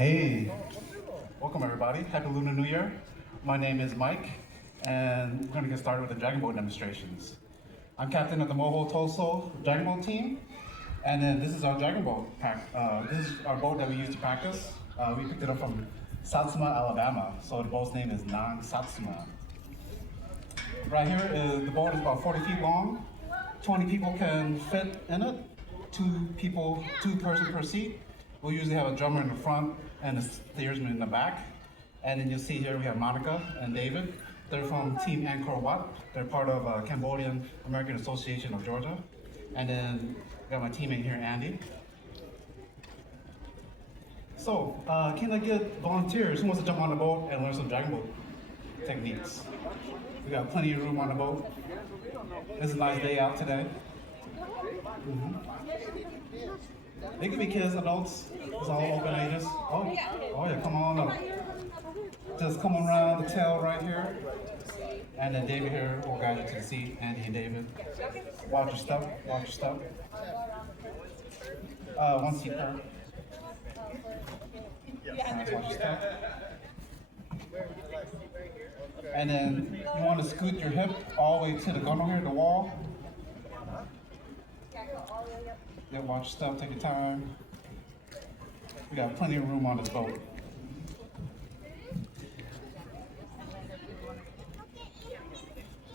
Hey, welcome everybody. Happy Lunar New Year. My name is Mike, and we're going to get started with the Dragon Boat demonstrations. I'm captain of the Moho Toso Dragon Boat team, and then this is our Dragon Boat pack. This is our boat that we use to practice. We picked it up from Satsuma, Alabama, so the boat's name is Satsuma. Right here, the boat is about 40 feet long. 20 people can fit in it. Two person per seat. We'll usually have a drummer in the front and a steersman in the back. And then you'll see here we have Monica and David. They're from Team Angkor Wat. They're part of Cambodian American Association of Georgia. And then we got my teammate here, Andy. So, can I get volunteers? Who wants to jump on the boat and learn some dragon boat techniques? We got plenty of room on the boat. It's a nice day out today. They can be kids, adults. It's all open ages. Oh yeah, come on up. Just come around the tail right here. And then David here will guide you to the seat. Andy and David. Watch your step, watch your step. One seat per. Watch your step. And then you want to scoot your hip all the way to the gunnel here, the wall. Yeah, watch your step, take your time. We got plenty of room on this boat.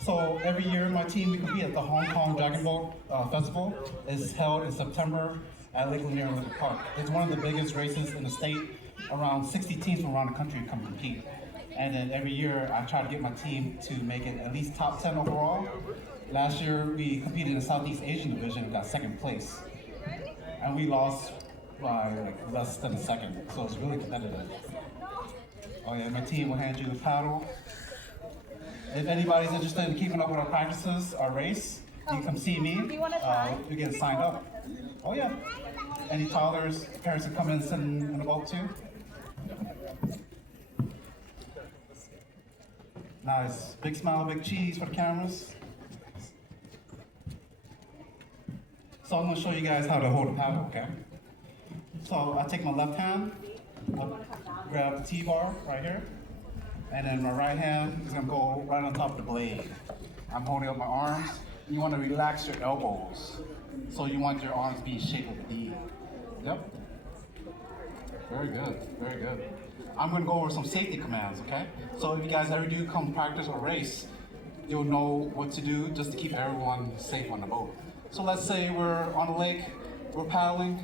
So every year my team, we compete at the Hong Kong Dragon Boat Festival. It's held in September at Lake Lunar Park. It's one of the biggest races in the state. Around 60 teams from around the country come compete. And then every year I try to get my team to make it at least top 10 overall. Last year we competed in the Southeast Asian division and got second place. And we lost by like less than a second, so it's really competitive. Oh yeah, my team will hand you the paddle. If anybody's interested in keeping up with our practices, our race, you come see me. You get signed up. Oh yeah. Any toddlers, parents that come in and sit in the boat too. Nice. Big smile, big cheese for the cameras. So I'm going to show you guys how to hold a paddle, okay? So I take my left hand, I'll grab the T-bar right here, and then my right hand is going to go right on top of the blade. I'm holding up my arms. You want to relax your elbows. So you want your arms to be shaped like a D. Yep. Very good, very good. I'm going to go over some safety commands, okay? So if you guys ever do come practice or race, you'll know what to do just to keep everyone safe on the boat. So let's say we're on a lake, we're paddling,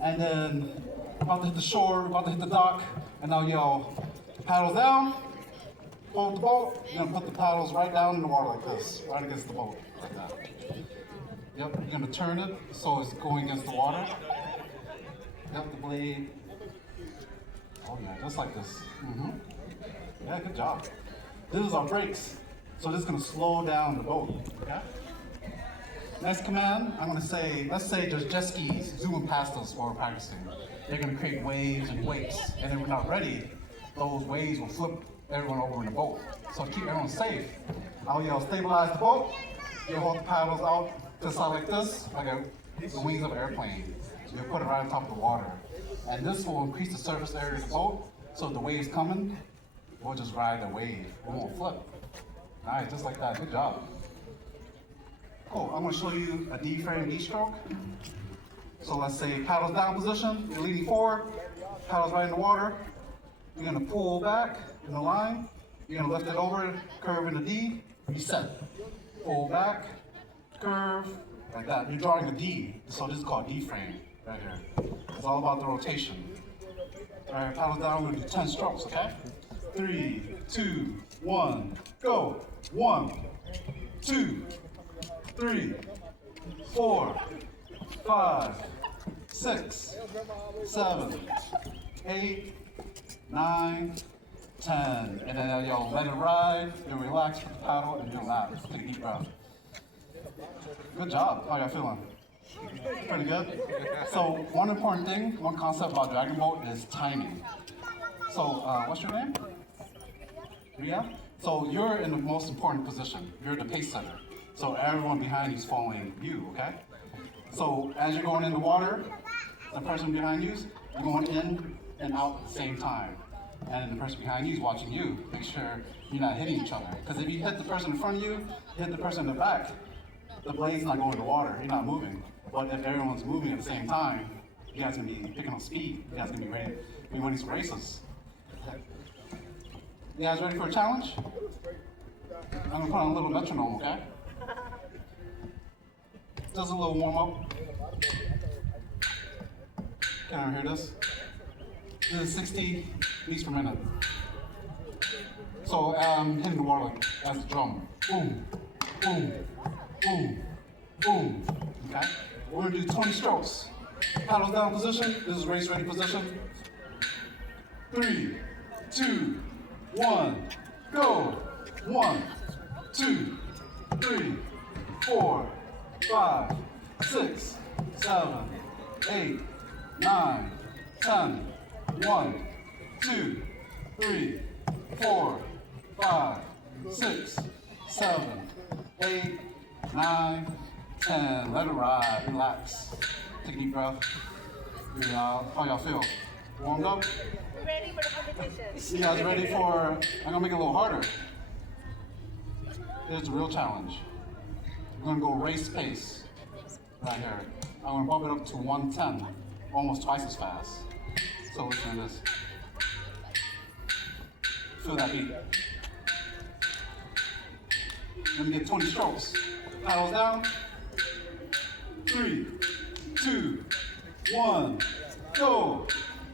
and then we're about to hit the shore, we're about to hit the dock, and now yell, paddles down, hold the boat, you're gonna put the paddles right down in the water like this, right against the boat, like that. Yep, you're gonna turn it so it's going against the water. Yep, the blade. Oh yeah, just like this. Yeah, good job. This is our brakes. So this is gonna slow down the boat, okay? Next command, I'm gonna say, let's say there's jet skis zooming past us while we're practicing. They're gonna create waves and wakes, and if we're not ready, those waves will flip everyone over in the boat. So to keep everyone safe, I'll yell, stabilize the boat. You'll hold the paddles out to the side like this, like the wings of an airplane. You'll put it right on top of the water. And this will increase the surface area of the boat, so if the wave's coming, we'll just ride the wave. We won't flip. Nice, just like that, good job. Cool, I'm gonna show you a D-frame D-stroke. So let's say paddles down position, you're leaning forward, paddles right in the water. You're gonna pull back in the line. You're gonna lift it over, curve in the D, reset. Pull back, curve, like that. You're drawing a D, so this is called D-frame right here. It's all about the rotation. All right, paddles down, we're gonna do 10 strokes, okay? 3, 2, 1, go. 1, 2, 3, 4, 5, 6, 7, 8, 9, 10. And then you'll let it ride, you'll relax with the paddle, and you'll laugh. Take a deep breath. Good job. How y'all feeling? Pretty good? So one important thing, one concept about Dragon Boat is timing. So what's your name? Ria? So you're in the most important position. You're the pace setter. So everyone behind you is following you, okay? So as you're going in the water, the person behind you, you're going in and out at the same time. And the person behind you is watching you. Make sure you're not hitting each other. Because if you hit the person in front of you, hit the person in the back, the blade's not going to the water. You're not moving. But if everyone's moving at the same time, you guys are going to be picking up speed. You guys are going to be ready to be winning some races. You guys ready for a challenge? I'm going to put on a little metronome, okay? Just a little warm up. Can I hear this? This is 60 beats per minute. So hitting the water like as a drum. Boom, boom, boom, boom. Okay? We're gonna do 20 strokes. Paddles down position. This is race ready position. 3, 2, 1, go. 1, 2, 3, 4, 5, 6, 7, 8, 9, 10. 1, 2, 3, 4, 5, 6, 7, 8, 9, 10. Let it ride. Relax. Take a deep breath. How y'all feel? Warmed up? We're ready for the competition. You guys ready for? I'm gonna make it a little harder. Here's the real challenge. We're gonna go race pace right here. I'm gonna bump it up to 110, almost twice as fast. So listen to this. Feel that beat. Let me get 20 strokes. Paddles down. 3, 2, 1, go.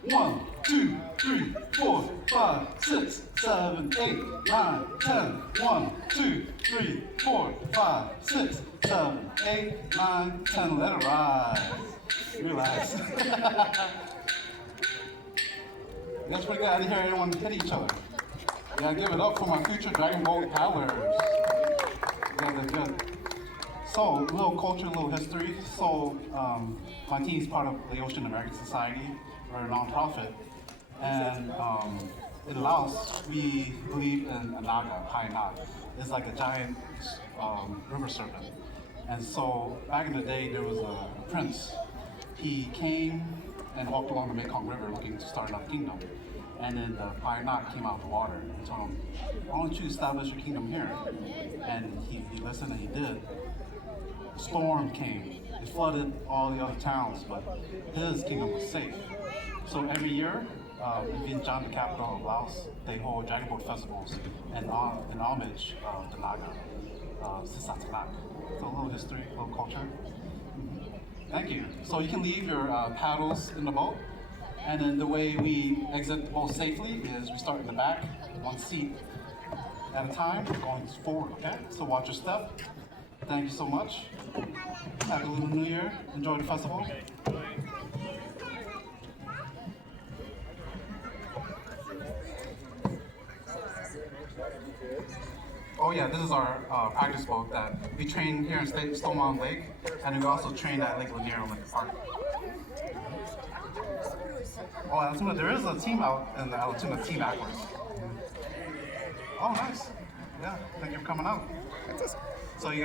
1, 2, 3, 4, 5, 6, 7, 8, 9, 10. 1, 2, 3, 4, 5, 6, 7, 8, 9, 10. Let it ride. Relax. That's pretty good. I didn't hear anyone hit each other. Yeah, give it up for my future Dragon Ball paddlers. Yeah, they're good. So, a little culture, a little history. So, my team is part of the Ocean American Society. We're a nonprofit. And in Laos, we believe in a naga, high naga. It's like a giant river serpent. And so, back in the day, there was a prince. He came and walked along the Mekong River looking to start another kingdom. And then the Pioneer came out of the water and told him, why don't you establish your kingdom here? And he listened and he did. The storm came. It flooded all the other towns, but his kingdom was safe. So every year, in Vientiane, the capital of Laos, they hold dragon boat festivals in homage of the Naga, Sisatanak. So a little history, a little culture. Thank you. So you can leave your paddles in the boat, and then the way we exit the boat safely is we start in the back, one seat at a time, going forward, okay? So watch your step. Thank you so much. Happy Lunar New Year. Enjoy the festival. Oh yeah, this is our practice boat that we train here in Stone Mountain Lake, and we also train at Lake Lanier in Lake Park. Oh, Altoona, there is a team out in the Altoona Team Backwards. Oh, nice. Yeah, thank you for coming out. So you